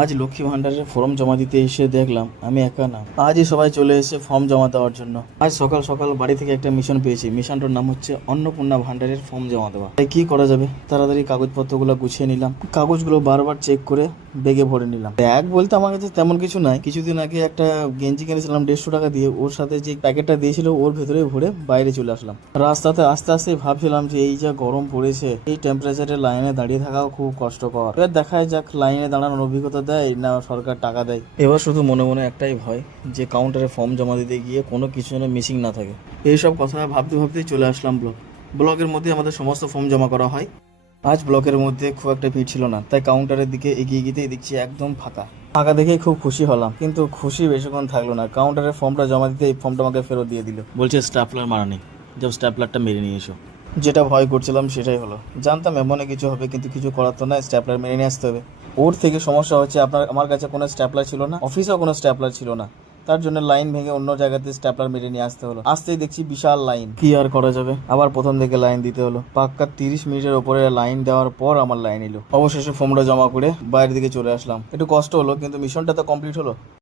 আজ লক্ষ্মী ভান্ডারের ফর্ম জমা দিতে এসে দেখলাম আমি একা না, আজই সবাই চলে এসে ফর্ম জমা দেওয়ার জন্য। আজ সকাল সকাল বাড়ি থেকে একটা মিশন পেয়েছি। মিশনটার নাম হচ্ছে অন্নপূর্ণা ভান্ডারের ফর্ম জমা দেওয়া। তাই কি করা যাবে, তাড়াতাড়ি কাগজপত্রগুলো গুছিয়ে নিলাম। কাগজগুলো বারবার চেক করে ব্যাগে ভরে নিলাম। ব্যাগ বলতে আমার কাছে তেমন কিছু নাই। কিছুদিন আগে একটা গেঞ্জি কিনেছিলাম 150 টাকা দিয়ে, ওর সাথে যে প্যাকেটটা দিয়েছিল ওর ভেতরে ভরে বাইরে চলে আসলাম। রাস্তাতে আস্তে আস্তে ভাবছিলাম যে এই যা গরম পড়েছে, এই টেম্পারেচারে লাইনে দাঁড়িয়ে থাকাও খুব কষ্টকর। এবার দেখায় যাক লাইনে দাঁড়ানোর অভিজ্ঞতা দেয় না সরকার টাকা দেয়। এবার শুধু মনে মনে একটাই ভয়, যে কাউন্টারে ফর্ম জমা দিতে গিয়ে কোনো কিছু যেন মিসিং না থাকে। এইসব কথা ভাবতে ভাবতেই চলে আসলাম ব্লকের মধ্যে আমাদের সমস্ত ফর্ম জমা করা হয়। আজ ব্লকের মধ্যে খুব একটা ভিড় ছিল না, তাই কাউন্টারের দিকে এগিয়ে গিয়েই দেখছি একদম ফাঁকা। ফাঁকা দেখেই খুব খুশি হলাম, কিন্তু খুশি বেশিক্ষণ থাকলো না। কাউন্টারের ফর্মটা জমা দিতে এই ফর্মটা আমাকে ফেরত দিয়ে দিল। বলছে স্ট্যাপলার মারা নেই, যাও স্ট্যাপলারটা মেরে নিয়ে এসো। যেটা ভয় করছিলাম সেটাই হলো। জানতাম এমনই কিছু হবে, কিন্তু কিছু করার তো নাই, স্ট্যাপলার মেরে নিয়ে আসতে হবে। ওর থেকে সমস্যা হচ্ছে আমার কাছে কোনো স্ট্যাপলার ছিল না, অফিসেও কোনো স্ট্যাপলার ছিল না। তার জন্য লাইন ভেঙে অন্য জায়গাতে স্ট্যাপলার মেরে নিয়ে আসতে হলো। আসতেই দেখছি বিশাল লাইন। কি আর করা যাবে, আবার প্রথম থেকে লাইন দিতে হলো। পাক্কা 30 মিনিটের ওপরে লাইন দেওয়ার পর আমার লাইন এলো। অবশেষে ফর্মটা জমা করে বাইরের দিকে চলে আসলাম। একটু কষ্ট হলো, কিন্তু মিশনটা তো কমপ্লিট হলো।